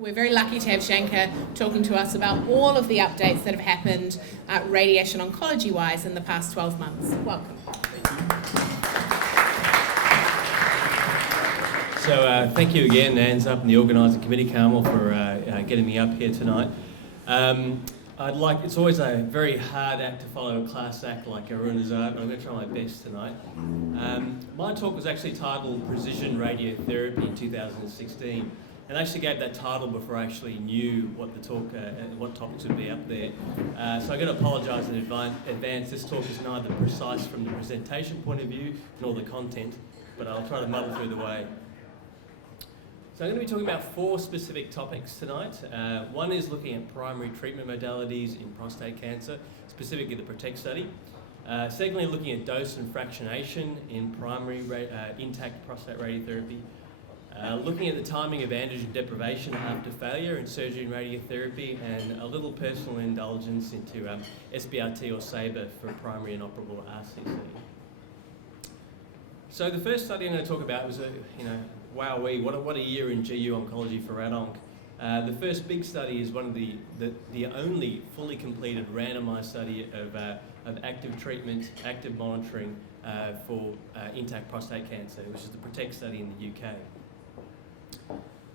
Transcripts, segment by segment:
We're very lucky to have Shankar talking to us about all of the updates that have happened radiation oncology-wise in the past 12 months. Welcome. So thank you again, ANZUP and the organising committee, Carmel, for getting me up here tonight. It's always a very hard act to follow a class act like Arun and Azad, but I'm going to try my best tonight. My talk was actually titled Precision Radiotherapy in 2016, and I actually gave that title before I actually knew what the talk, what topics would be up there. So I'm going to apologise in advance. This talk is neither precise from the presentation point of view nor the content, but I'll try to muddle through the way. So I'm going to be talking about 4 specific topics tonight. One is looking at primary treatment modalities in prostate cancer, specifically the PROTECT study. Secondly, looking at dose and fractionation in primary intact prostate radiotherapy. Looking at the timing of androgen deprivation after failure in surgery and radiotherapy, and a little personal indulgence into SBRT or SABR for primary inoperable RCC. So the first study I'm going to talk about was wowee, what a year in GU oncology for RadOnc. The first big study is one of the only fully completed randomised study of active treatment, active monitoring for intact prostate cancer, which is the PROTECT study in the UK.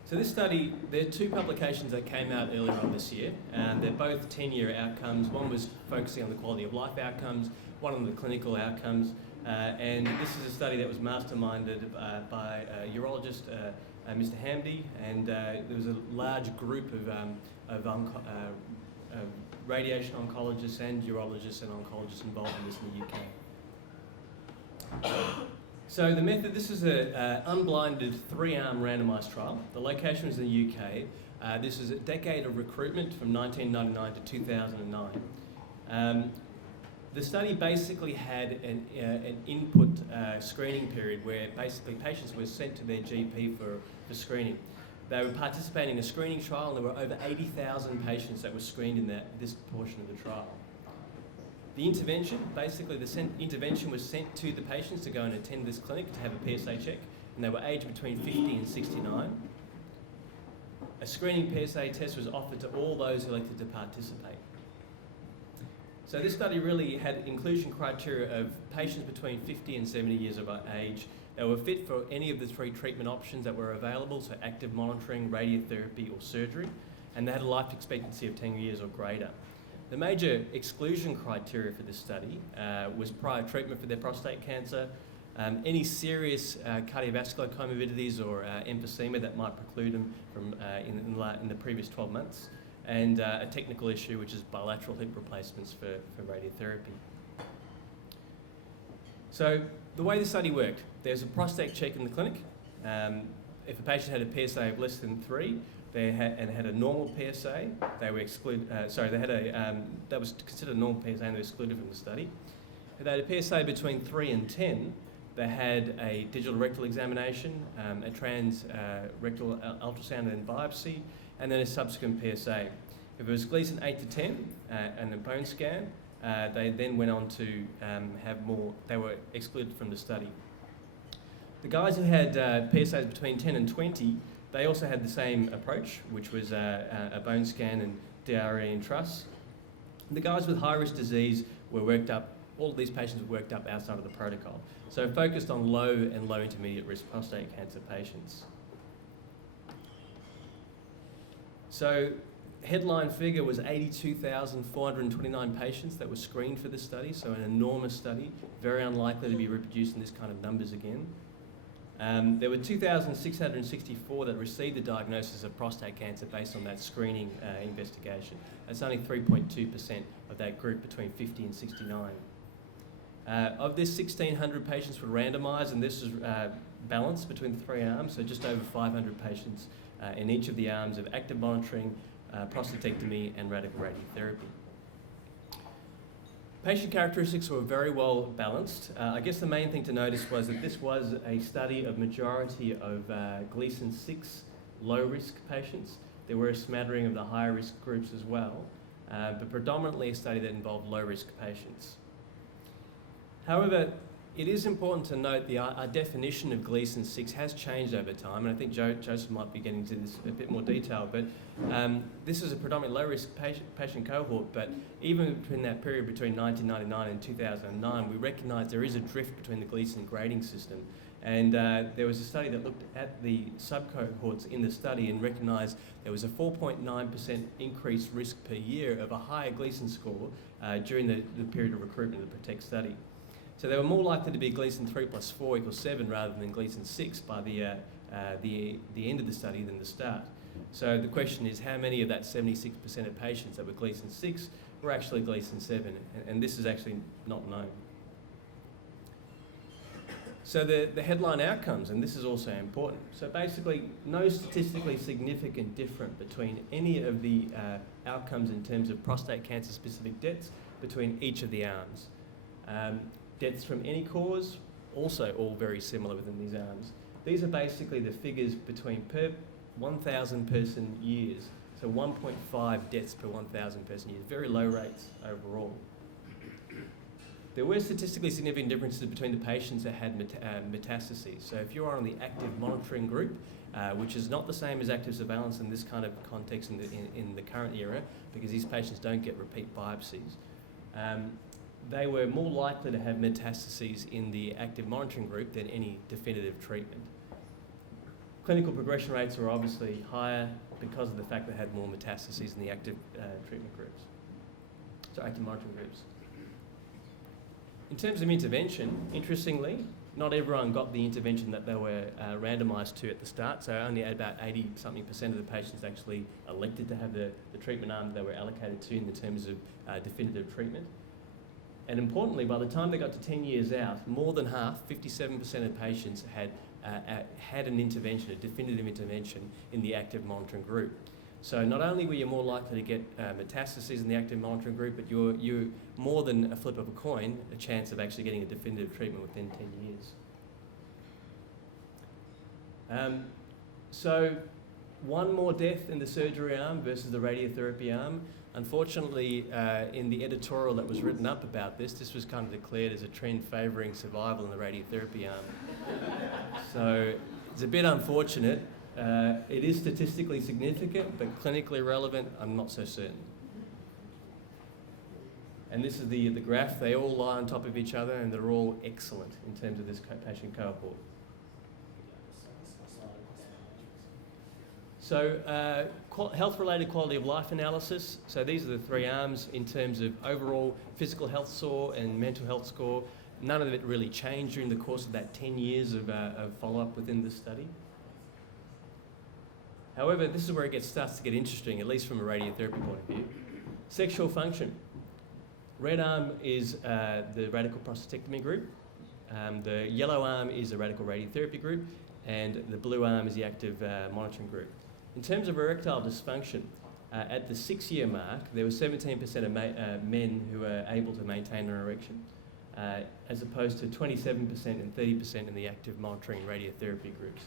So this study, there are 2 publications that came out earlier on this year, and they're both 10-year outcomes. One was focusing on the quality of life outcomes, one on the clinical outcomes. And this is a study that was masterminded by a urologist, Mr. Hamdi, and there was a large group of radiation oncologists and urologists and oncologists involved in this in the UK. So the method, this is an unblinded 3-arm randomised trial. The location was in the UK. This is a decade of recruitment from 1999 to 2009. The study basically had an input screening period where basically patients were sent to their GP for screening. They were participating in a screening trial, and there were over 80,000 patients that were screened in this portion of the trial. The intervention, basically the intervention was sent to the patients to go and attend this clinic to have a PSA check, and they were aged between 50 and 69. A screening PSA test was offered to all those who elected to participate. So this study really had inclusion criteria of patients between 50 and 70 years of age. They were fit for any of the 3 treatment options that were available, so active monitoring, radiotherapy or surgery, and they had a life expectancy of 10 years or greater. The major exclusion criteria for this study was prior treatment for their prostate cancer, any serious cardiovascular comorbidities or emphysema that might preclude them from in the previous 12 months, and a technical issue, which is bilateral hip replacements for radiotherapy. So the way the study worked, there's a prostate check in the clinic. If a patient had a PSA of less than 3, and had a normal PSA, they were excluded. That was considered a normal PSA, and they were excluded from the study. If they had a PSA between 3 and 10, they had a digital rectal examination, a rectal ultrasound and biopsy, and then a subsequent PSA. If it was Gleason 8 to 10 and a bone scan, they then went on to they were excluded from the study. The guys who had PSAs between 10 and 20, they also had the same approach, which was a bone scan and DRE and truss. The guys with high-risk disease were worked up, all of these patients were worked up outside of the protocol. So focused on low and low intermediate risk prostate cancer patients. So headline figure was 82,429 patients that were screened for this study, so an enormous study, very unlikely to be reproduced in this kind of numbers again. There were 2,664 that received the diagnosis of prostate cancer based on that screening investigation. That's only 3.2% of that group between 50 and 69. Of this, 1,600 patients were randomised, and this was balanced between the 3 arms, so just over 500 patients in each of the arms of active monitoring, prostatectomy and radical radiotherapy. Patient characteristics were very well balanced. I guess the main thing to notice was that this was a study of majority of Gleason 6 low-risk patients. There were a smattering of the higher-risk groups as well, but predominantly a study that involved low-risk patients. However, it is important to note our definition of Gleason 6 has changed over time, and I think Joseph might be getting into this in a bit more detail, but this is a predominantly low-risk patient cohort, but even between that period between 1999 and 2009, we recognise there is a drift between the Gleason grading system, and there was a study that looked at the sub-cohorts in the study and recognised there was a 4.9% increased risk per year of a higher Gleason score during the period of recruitment of the PROTECT study. So they were more likely to be Gleason 3 plus 4 equals 7 rather than Gleason 6 by the end of the study than the start. So the question is, how many of that 76% of patients that were Gleason 6 were actually Gleason 7? And this is actually not known. So the headline outcomes, and this is also important. So basically, no statistically significant difference between any of the outcomes in terms of prostate cancer specific deaths between each of the arms. Deaths from any cause, also all very similar within these arms. These are basically the figures between per 1,000 person years. So 1.5 deaths per 1,000 person years, very low rates overall. There were statistically significant differences between the patients that had metastases. So if you are on the active monitoring group, which is not the same as active surveillance in this kind of context in the current era, because these patients don't get repeat biopsies, they were more likely to have metastases in the active monitoring group than any definitive treatment. Clinical progression rates were obviously higher because of the fact they had more metastases in the active treatment groups, so active monitoring groups. In terms of intervention, interestingly, not everyone got the intervention that they were randomised to at the start, so only about 80-something% of the patients actually elected to have the treatment arm they were allocated to in the terms of definitive treatment. And importantly, by the time they got to 10 years out, more than half, 57% of patients had an intervention, a definitive intervention in the active monitoring group. So not only were you more likely to get metastases in the active monitoring group, but you're more than a flip of a coin, a chance of actually getting a definitive treatment within 10 years. So one more death in the surgery arm versus the radiotherapy arm. Unfortunately, in the editorial that was written up about this was kind of declared as a trend favouring survival in the radiotherapy arm. So it's a bit unfortunate. It is statistically significant, but clinically relevant, I'm not so certain. And this is the graph. They all lie on top of each other, and they're all excellent in terms of this patient cohort. So health-related quality of life analysis. So these are the three arms in terms of overall physical health score and mental health score. None of it really changed during the course of that 10 years of follow-up within the study. However, this is where it starts to get interesting, at least from a radiotherapy point of view. Sexual function. Red arm is the radical prostatectomy group. The yellow arm is the radical radiotherapy group, and the blue arm is the active monitoring group. In terms of erectile dysfunction, at the 6-year mark, there were 17% of men who were able to maintain an erection, as opposed to 27% and 30% in the active monitoring and radiotherapy groups.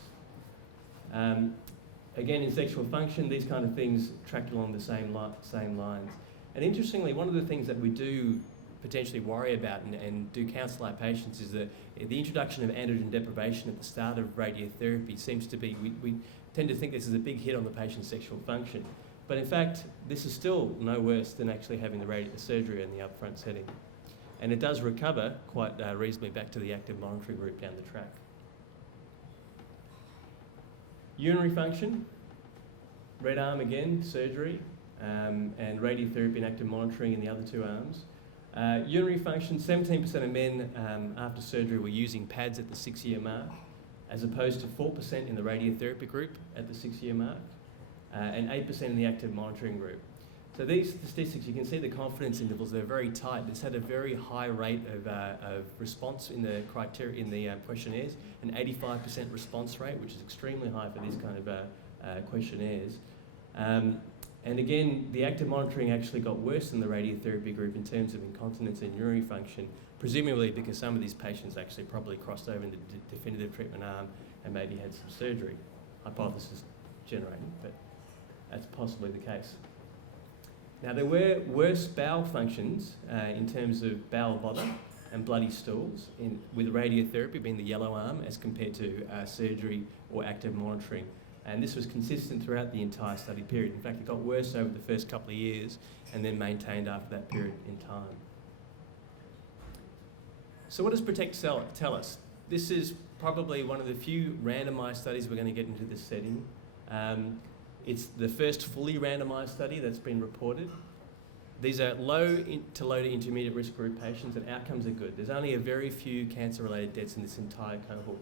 Again, in sexual function, these kind of things tracked along the same lines. And interestingly, one of the things that we do potentially worry about and do counsel our patients is that the introduction of androgen deprivation at the start of radiotherapy seems to be, we tend to think this is a big hit on the patient's sexual function. But in fact, this is still no worse than actually having the surgery in the upfront setting. And it does recover quite reasonably back to the active monitoring group down the track. Urinary function, red arm again, surgery, and radiotherapy and active monitoring in the other two arms. Urinary function, 17% of men after surgery were using pads at the 6-year mark, as opposed to 4% in the radiotherapy group at the 6-year mark, and 8% in the active monitoring group. So these statistics, you can see the confidence intervals, they're very tight. This had a very high rate of response in the criteria, in the questionnaires, an 85% response rate, which is extremely high for these kind of questionnaires. And again, the active monitoring actually got worse than the radiotherapy group in terms of incontinence and urinary function, presumably because some of these patients actually probably crossed over into the definitive treatment arm and maybe had some surgery. Hypothesis generated, but that's possibly the case. Now, there were worse bowel functions in terms of bowel bother and bloody stools, with radiotherapy being the yellow arm as compared to surgery or active monitoring. And this was consistent throughout the entire study period. In fact, it got worse over the first couple of years and then maintained after that period in time. So what does PROTECT tell us? This is probably one of the few randomised studies we're going to get into this setting. It's the first fully randomised study that's been reported. These are low to intermediate risk group patients, and outcomes are good. There's only a very few cancer-related deaths in this entire cohort.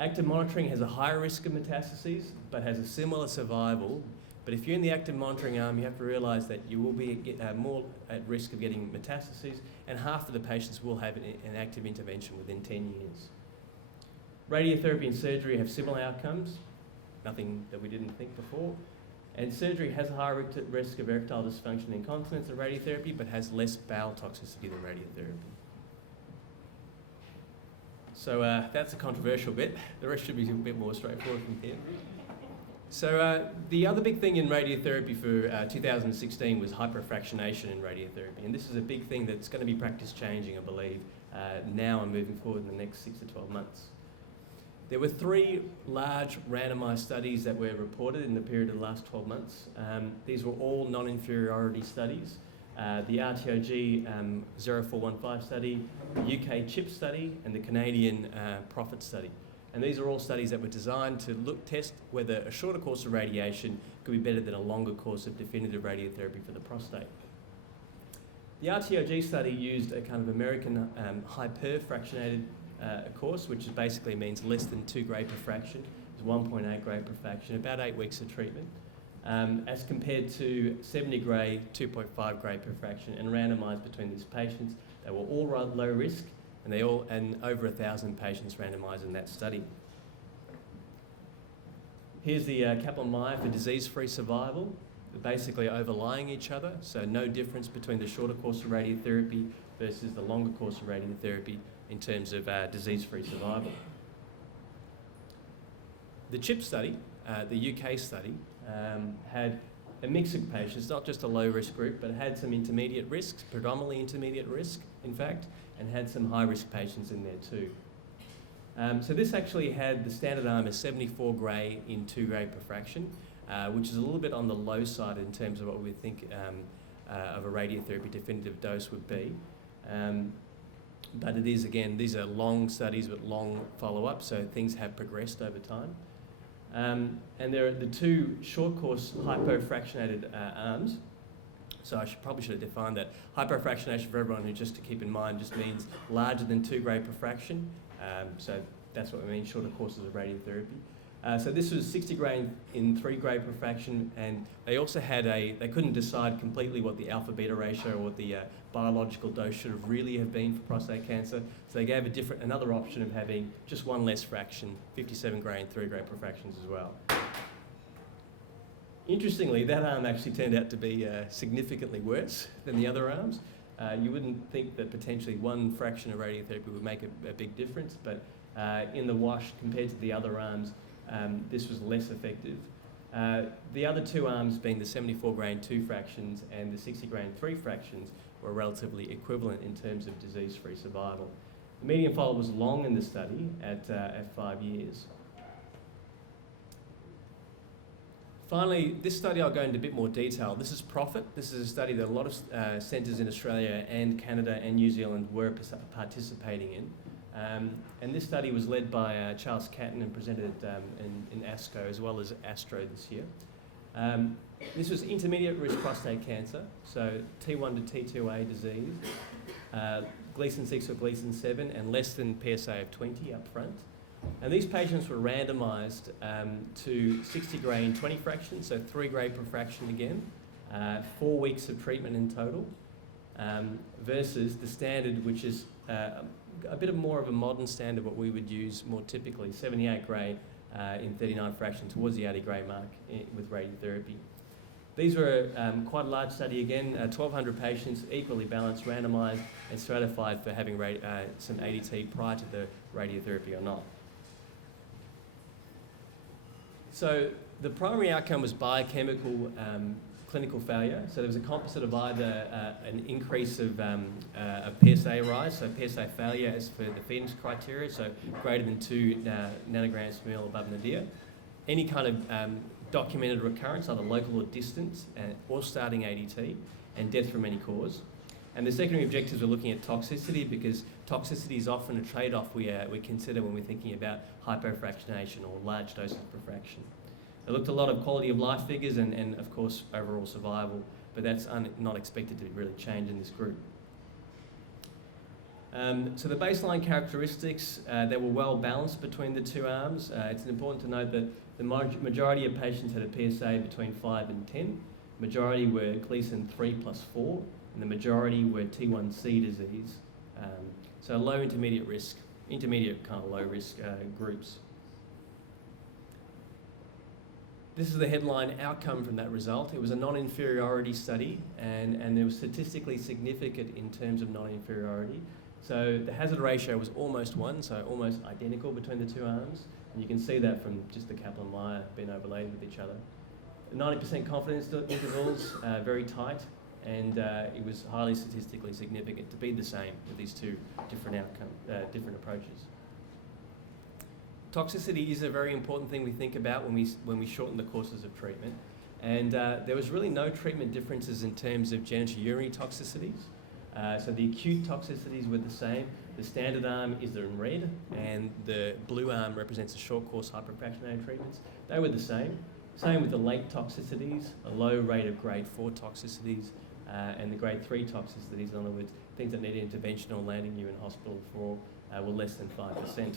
Active monitoring has a higher risk of metastases, but has a similar survival. But if you're in the active monitoring arm, you have to realise that you will be more at risk of getting metastases, and half of the patients will have an active intervention within 10 years. Radiotherapy and surgery have similar outcomes, nothing that we didn't think before. And surgery has a higher risk of erectile dysfunction and incontinence than radiotherapy, but has less bowel toxicity than radiotherapy. So that's a controversial bit. The rest should be a bit more straightforward from here. So the other big thing in radiotherapy for 2016 was hyperfractionation in radiotherapy. And this is a big thing that's going to be practice changing, I believe, now and moving forward in the next 6 to 12 months. There were 3 large randomised studies that were reported in the period of the last 12 months. These were all non-inferiority studies. The RTOG 0415 study, the UK CHIP study, and the Canadian PROPHET study. And these are all studies that were designed to test whether a shorter course of radiation could be better than a longer course of definitive radiotherapy for the prostate. The RTOG study used a kind of American hyperfractionated course, which basically means less than 2 gray per fraction. It's 1.8 gray per fraction, about 8 weeks of treatment, as compared to 70 gray, 2.5 gray per fraction, and randomised between these patients. They were all low risk, and over 1,000 patients randomised in that study. Here's the Kaplan-Meier for disease-free survival. They're basically overlying each other, so no difference between the shorter course of radiotherapy versus the longer course of radiotherapy in terms of disease-free survival. The CHIP study, the UK study, had a mix of patients, not just a low-risk group, but had some intermediate risks, predominantly intermediate risk, in fact, and had some high-risk patients in there too. So this actually had the standard arm as 74 gray in 2 gray per fraction, which is a little bit on the low side in terms of what we think of a radiotherapy definitive dose would be. But it is, again, these are long studies with long follow-up, so things have progressed over time. And there are the 2 short course hypofractionated arms. So I probably should have defined that. Hypofractionation, for everyone who just to keep in mind, just means larger than 2 gray per fraction. So that's what we mean, shorter courses of radiotherapy. So this was 60 gray in 3 gray per fraction, and they also had they couldn't decide completely what the alpha-beta ratio or what the biological dose should have been for prostate cancer. So they gave another option of having just one less fraction, 57 gray and 3 gray per fractions as well. Interestingly, that arm actually turned out to be significantly worse than the other arms. You wouldn't think that potentially one fraction of radiotherapy would make a big difference, but in the wash compared to the other arms, this was less effective. The other 2 arms, being the 74 gray and 2 fractions and the 60 gray and 3 fractions, were relatively equivalent in terms of disease-free survival. The median follow-up was long in the study at 5 years. Finally, this study I'll go into a bit more detail. This is PROPHET. This is a study that a lot of centres in Australia and Canada and New Zealand were participating in. And this study was led by Charles Catton and presented in ASCO as well as Astro this year. This was intermediate risk prostate cancer, so T1 to T2A disease, Gleason 6 or Gleason 7, and less than PSA of 20 up front. And these patients were randomised to 60 gray and 20 fractions, so 3 gray per fraction again, 4 weeks of treatment in total, versus the standard, which is a bit more of a modern standard, what we would use more typically, 78 gray in 39 fractions, towards the 80 gray mark with radiotherapy. These were quite a large study again, 1,200 patients, equally balanced, randomised and stratified for having some ADT prior to the radiotherapy or not. So the primary outcome was biochemical clinical failure. So there was a composite of either an increase of PSA rise, so PSA failure as per the Phoenix criteria, so greater than 2 nanograms per mil above nadir. Any kind of documented recurrence, either local or distant, or starting ADT, and death from any cause. And the secondary objectives were looking at toxicity, because toxicity is often a trade-off we consider when we're thinking about hypofractionation or large doses of fraction. They looked a lot of quality of life figures and of course overall survival, but that's not expected to really change in this group. So the baseline characteristics, they were well balanced between the two arms. It's important to note that the majority of patients had a PSA between 5 and 10. Majority were Gleason 3+4, and the majority were T1C disease. So low intermediate risk, intermediate kind of low risk groups. This is the headline outcome from that result. It was a non-inferiority study, and it was statistically significant in terms of non-inferiority. So the hazard ratio was almost 1, so almost identical between the two arms. And you can see that from just the Kaplan-Meier being overlaid with each other. The 90% confidence intervals, very tight, and it was highly statistically significant to be the same with these two different different approaches. Toxicity is a very important thing we think about when we shorten the courses of treatment, and there was really no treatment differences in terms of genitourinary toxicities. So the acute toxicities were the same. The standard arm is in red, and the blue arm represents the short course hyperfractionated treatments. They were the same. Same with the late toxicities, a low rate of grade 4 toxicities, and the grade 3 toxicities, in other words, things that need intervention or landing you in hospital for, were less than 5%.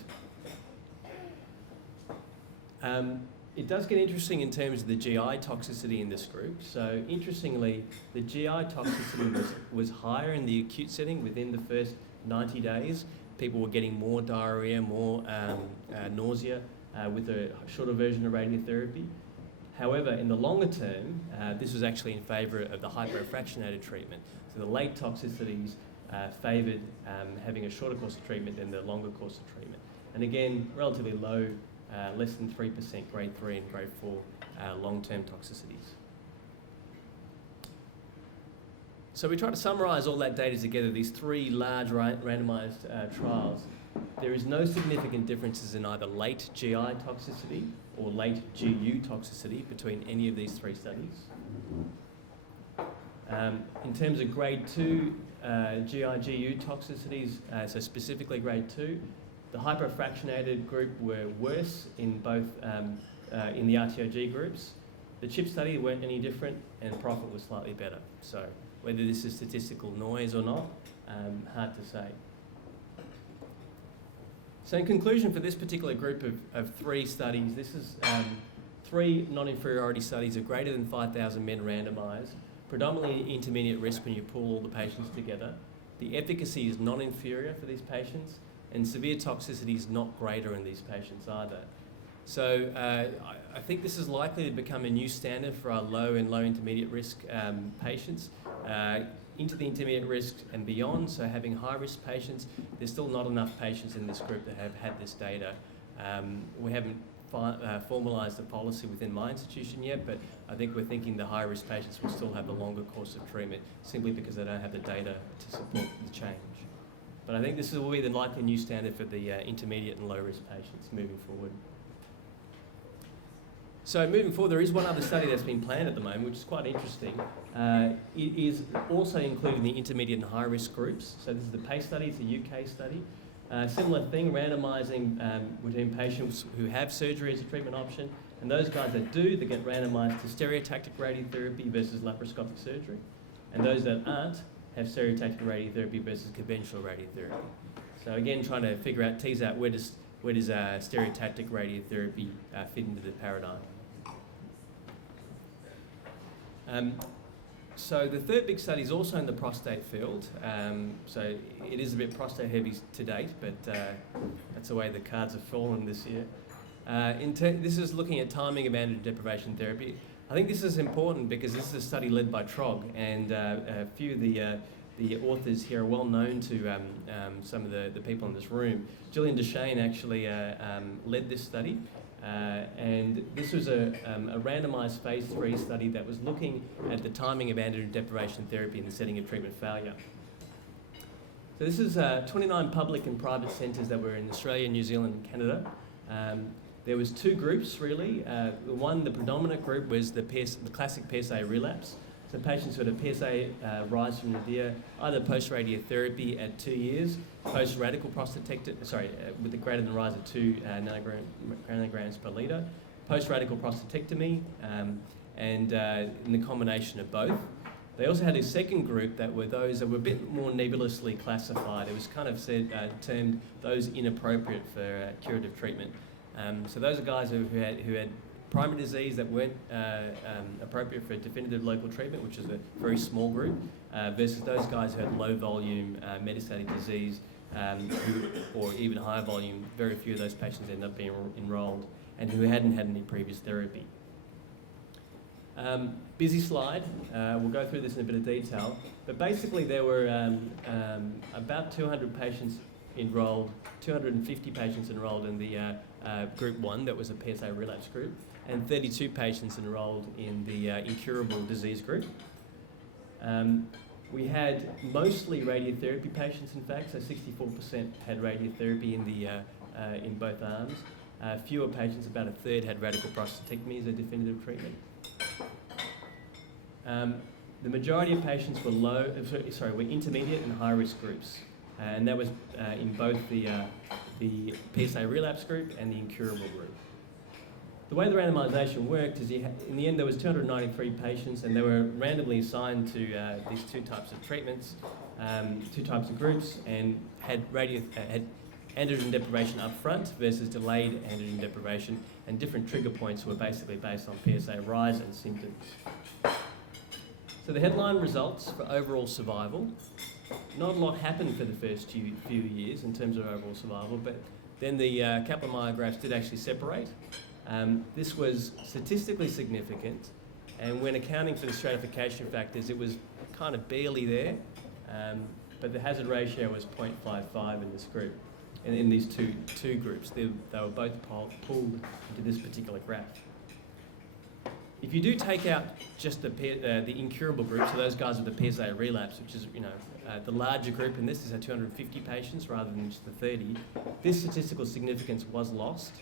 It does get interesting in terms of the GI toxicity in this group. So interestingly, the GI toxicity was higher in the acute setting within the first 90 days. People were getting more diarrhea, more nausea with a shorter version of radiotherapy. However, in the longer term, this was actually in favour of the hypofractionated treatment. So the late toxicities favoured having a shorter course of treatment than the longer course of treatment. And again, relatively low, less than 3% grade 3 and grade 4 long-term toxicities. So we try to summarise all that data together, these 3 large randomised trials. There is no significant differences in either late GI toxicity or late GU toxicity between any of these 3 studies. In terms of grade 2 GI-GU toxicities, so specifically grade 2, the hyperfractionated group were worse in both in the RTOG groups. The CHIP study weren't any different, and profit was slightly better. So whether this is statistical noise or not, hard to say. So in conclusion, for this particular group of 3 studies, this is 3 non-inferiority studies of greater than 5,000 men randomised, predominantly intermediate risk when you pull all the patients together. The efficacy is non-inferior for these patients, and severe toxicity is not greater in these patients either. So I think this is likely to become a new standard for our low and low intermediate risk patients. Into the intermediate risk and beyond, so having high-risk patients, there's still not enough patients in this group that have had this data. We haven't formalised a policy within my institution yet, but I think we're thinking the high-risk patients will still have a longer course of treatment simply because they don't have the data to support the change. But I think this will be the likely new standard for the intermediate and low-risk patients moving forward. So moving forward, there is one other study that's been planned at the moment, which is quite interesting. It is also including the intermediate and high-risk groups. So this is the PACE study, it's a UK study. Similar thing, randomising between patients who have surgery as a treatment option, and those guys that do, they get randomised to stereotactic radiotherapy versus laparoscopic surgery. And those that aren't have stereotactic radiotherapy versus conventional radiotherapy. So again, trying to figure out, tease out where does stereotactic radiotherapy fit into the paradigm. So the third big study is also in the prostate field. So it is a bit prostate heavy to date, but that's the way the cards have fallen this year. This is looking at timing of androgen deprivation therapy. I think this is important because this is a study led by TROG, and a few of the authors here are well known to some of the people in this room. Gillian Deshane actually led this study. And this was a randomised phase 3 study that was looking at the timing of androgen deprivation therapy in the setting of treatment failure. So this is 29 public and private centres that were in Australia, New Zealand and Canada. There was two groups really. The predominant group was the classic PSA relapse. So patients who had a PSA rise from nadir, either post-radiotherapy at 2 years, post-radical prostatectomy, with a greater than rise of 2 nanograms per litre, post-radical prostatectomy, and in the combination of both. They also had a second group that were those that were a bit more nebulously classified. It was kind of termed those inappropriate for curative treatment. So those are guys who had primary disease that weren't appropriate for definitive local treatment, which is a very small group, versus those guys who had low volume metastatic disease, or even higher volume. Very few of those patients ended up being enrolled, and who hadn't had any previous therapy. Busy slide, we'll go through this in a bit of detail, but basically there were about 200 patients enrolled, 250 patients enrolled in the group 1, that was a PSA relapse group, and 32 patients enrolled in the incurable disease group. We had mostly radiotherapy patients, in fact, so 64% had radiotherapy in both arms. Fewer patients, about a third, had radical prostatectomy as a definitive treatment. The majority of patients were were intermediate and high risk groups, and that was in both the PSA relapse group and the incurable group. The way the randomisation worked is in the end there was 293 patients, and they were randomly assigned to these two types of treatments, two types of groups, and had androgen deprivation up front versus delayed androgen deprivation, and different trigger points were basically based on PSA rise and symptoms. So the headline results for overall survival, not a lot happened for the first few years in terms of overall survival, but then the Kaplan-Meier graphs did actually separate. This was statistically significant, and when accounting for the stratification factors, it was kind of barely there, but the hazard ratio was 0.55 in this group, and in these two groups. They were both pulled into this particular graph. If you do take out just the incurable group, so those guys with the PSA relapse, which is the larger group in this is 250 patients rather than just the 30, this statistical significance was lost.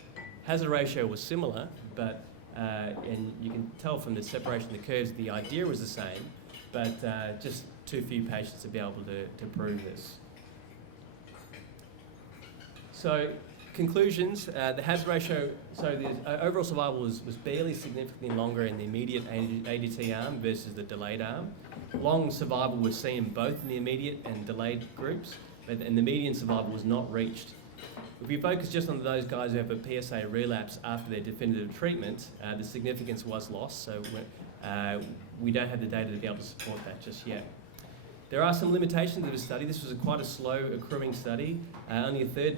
Hazard ratio was similar, but and you can tell from the separation of the curves, the idea was the same, but just too few patients to be able to prove this. So conclusions, the hazard ratio, so the overall survival was barely significantly longer in the immediate ADT arm versus the delayed arm. Long survival was seen both in the immediate and delayed groups, and the median survival was not reached. If we focus just on those guys who have a PSA relapse after their definitive treatment, the significance was lost, so we don't have the data to be able to support that just yet. There are some limitations of the study. This was quite a slow accruing study. Only a third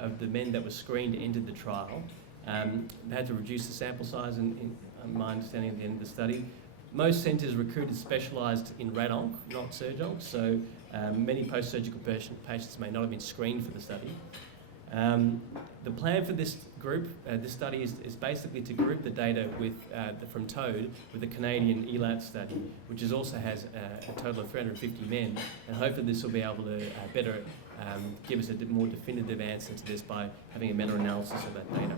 of the men that were screened entered the trial. They had to reduce the sample size, in my understanding, at the end of the study. Most centres recruited specialised in rad-onc, not surg-onc, so many post-surgical patients may not have been screened for the study. The plan for this group, this study, is basically to group the data from TOAD with the Canadian ELAT study, which also has a total of 350 men, and hopefully this will be able to better give us a more definitive answer to this by having a meta-analysis of that data.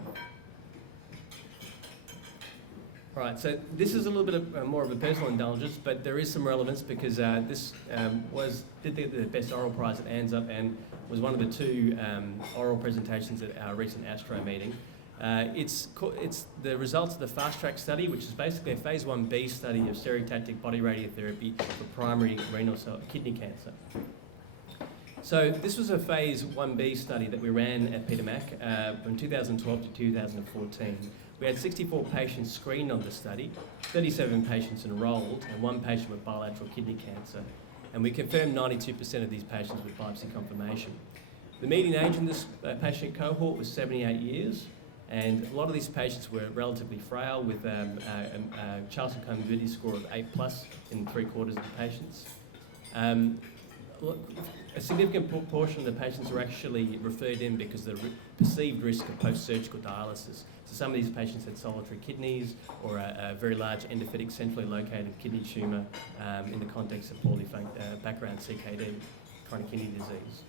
All right, so this is a little bit of more of a personal indulgence, but there is some relevance because this did get the Best Oral Prize at ANZUP and was one of the two oral presentations at our recent Astro meeting. It's the results of the Fast Track study, which is basically a phase 1B study of stereotactic body radiotherapy for primary renal cell kidney cancer. So this was a phase 1B study that we ran at Peter Mac from 2012 to 2014. We had 64 patients screened on the study, 37 patients enrolled, and 1 patient with bilateral kidney cancer. And we confirmed 92% of these patients with biopsy confirmation. The median age in this patient cohort was 78 years, and a lot of these patients were relatively frail with a Charlson comorbidity score of 8+ in 3/4 of the patients. a significant proportion of the patients were actually referred in because of the perceived risk of post-surgical dialysis. So some of these patients had solitary kidneys or a very large endophytic centrally located kidney tumour in the context of poorly background CKD, chronic kidney disease.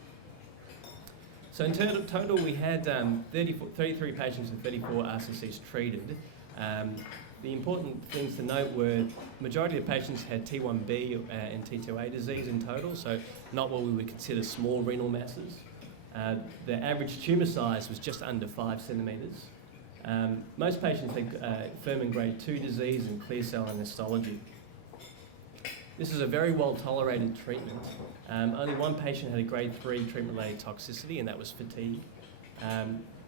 So in total we had 33 patients and 34 RCCs treated. The important things to note were the majority of patients had T1B and T2A disease in total, so not what we would consider small renal masses. The average tumour size was just under 5 centimetres. Most patients had firm and grade 2 disease and clear cell and histology. This is a very well tolerated treatment. Only one patient had a grade 3 treatment-related toxicity, and that was fatigue.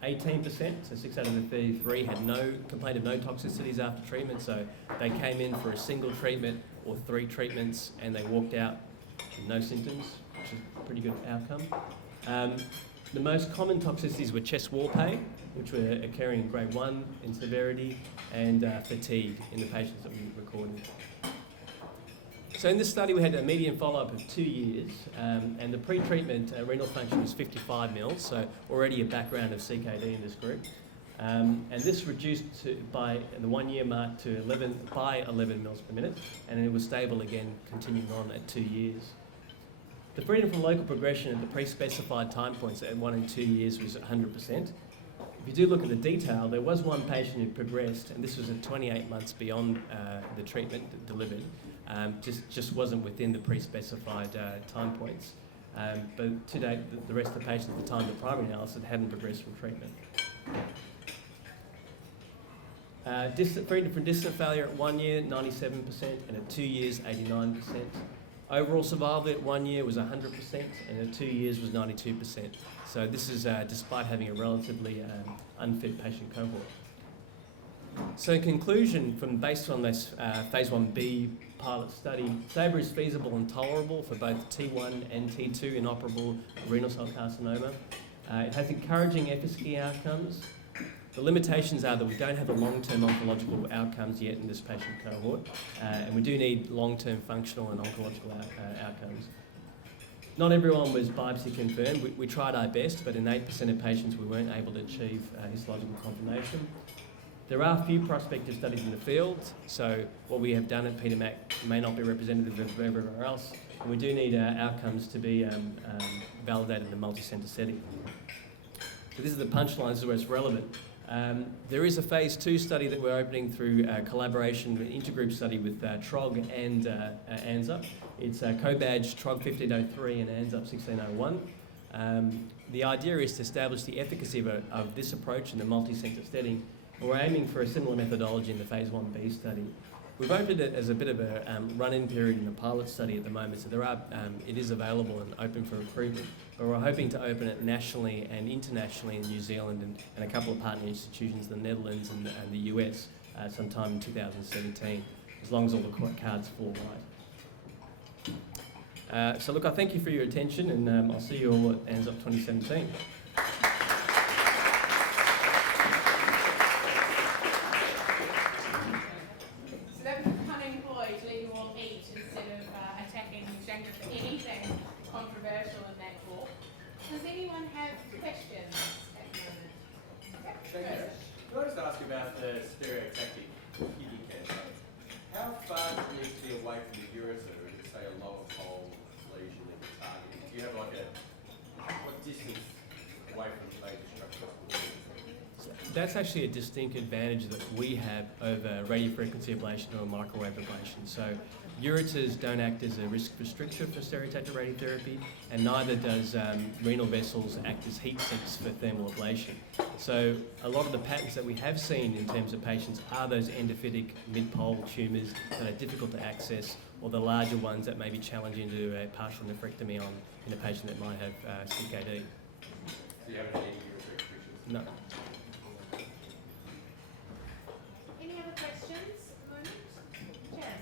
18%, so 6 out of the 33, had no complaint of no toxicities after treatment, so they came in for a single treatment or 3 treatments and they walked out with no symptoms, which is a pretty good outcome. The most common toxicities were chest wall pain, which were occurring in grade 1 in severity, and fatigue in the patients that we recorded. So in this study we had a median follow-up of 2 years, and the pre-treatment renal function was 55 mils, so already a background of CKD in this group. And this reduced by the 1 year mark to 11 mils per minute, and it was stable again continuing on at 2 years. The freedom from local progression at the pre-specified time points at 1 and 2 years was 100%. If you do look at the detail, there was one patient who progressed, and this was at 28 months beyond the treatment delivered. Just wasn't within the pre-specified time points. But to date, the rest of the patients at the time of the primary analysis hadn't progressed from treatment. Freedom from distant failure at 1 year, 97%, and at 2 years, 89%. Overall survival at 1 year was 100%, and at 2 years was 92%. So this is despite having a relatively unfit patient cohort. So in conclusion, based on this phase 1B pilot study, SABRE is feasible and tolerable for both T1 and T2 inoperable renal cell carcinoma. It has encouraging efficacy outcomes. The limitations are that we don't have the long-term oncological outcomes yet in this patient cohort, and we do need long-term functional and oncological outcomes. Not everyone was biopsy confirmed. We tried our best, but in 8% of patients we weren't able to achieve histological confirmation. There are few prospective studies in the field, so what we have done at Peter Mac may not be representative of everywhere else, and we do need outcomes to be validated in a multi-centre setting. So this is the punchline, this is where it's relevant. There is a phase 2 study that we're opening through collaboration, an intergroup study with TROG and ANZUP. It's co-badged TROG 1503 and ANZUP 1601. The idea is to establish the efficacy of this approach in the multi-centre setting. We're aiming for a similar methodology in the phase 1B study. We've opened it as a bit of a run-in period in the pilot study at the moment, so it is available and open for recruitment, but we're hoping to open it nationally and internationally in New Zealand and a couple of partner institutions, the Netherlands and the US, sometime in 2017, as long as all the cards fall right. So look, I thank you for your attention, and I'll see you all at ANZUP 2017. Does anyone have questions at the moment? Can I just ask about the stereotactic kidney cancer? How far do you need to be away from the ureter to say a lower pole lesion that you're targeting? Do you have what distance away from the major structure? That's actually a distinct advantage that we have over radiofrequency ablation or microwave ablation. So ureters don't act as a risk restrictor for stereotactic radiotherapy, and neither does renal vessels act as heat sinks for thermal ablation. So a lot of the patterns that we have seen in terms of patients are those endophytic mid-pole tumours that are difficult to access, or the larger ones that may be challenging to do a partial nephrectomy on in a patient that might have CKD. So you haven't had any ureter restrictions? No. Any other questions at the moment? Jen?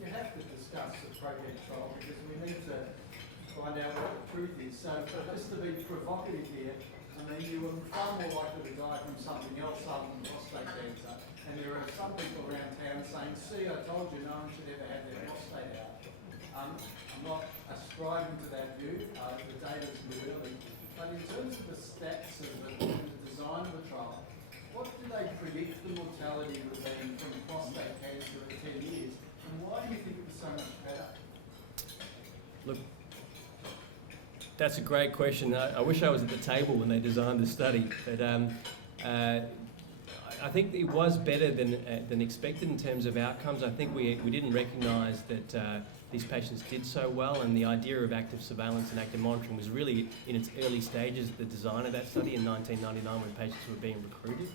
You have to discuss the project trial because we need to find out what the truth is. So just to be provocative here, I mean, you were far more likely to die from something else other than prostate cancer. And there are some people around town saying, see, I told you no one should ever have their prostate out. I'm not ascribing to that view. The data's a bit early. But in terms of the stats of the design of the trial, what do they predict the mortality would be from prostate cancer at 10 years? And why do you think it was so much better? Look, that's a great question. I wish I was at the table when they designed the study, but I think it was better than expected in terms of outcomes. I think we didn't recognise that these patients did so well, and the idea of active surveillance and active monitoring was really in its early stages of the design of that study in 1999 when patients were being recruited.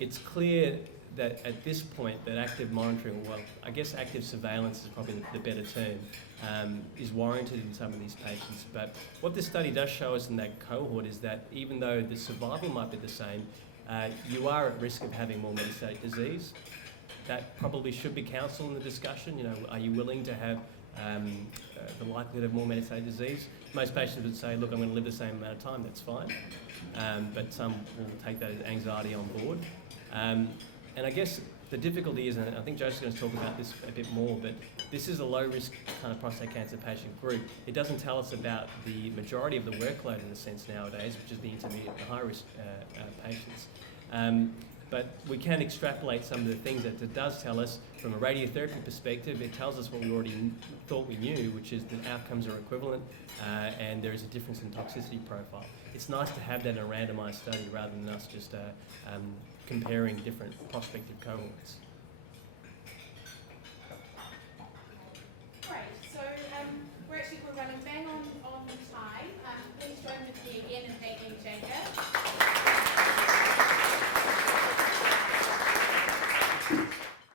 It's clear that at this point that active monitoring, well, I guess active surveillance is probably the better term, is warranted in some of these patients. But what this study does show us in that cohort is that even though the survival might be the same, you are at risk of having more metastatic disease. That probably should be counselled in the discussion. You know, are you willing to have the likelihood of more metastatic disease? Most patients would say, look, I'm going to live the same amount of time, that's fine. But some will take that as anxiety on board. And I guess the difficulty is, and I think Joseph's going to talk about this a bit more, but this is a low-risk kind of prostate cancer patient group. It doesn't tell us about the majority of the workload in a sense nowadays, which is the intermediate and high-risk patients. But we can extrapolate some of the things that it does tell us from a radiotherapy perspective. It tells us what we already thought we knew, which is that outcomes are equivalent and there is a difference in toxicity profile. It's nice to have that in a randomised study rather than us just comparing different prospective cohorts.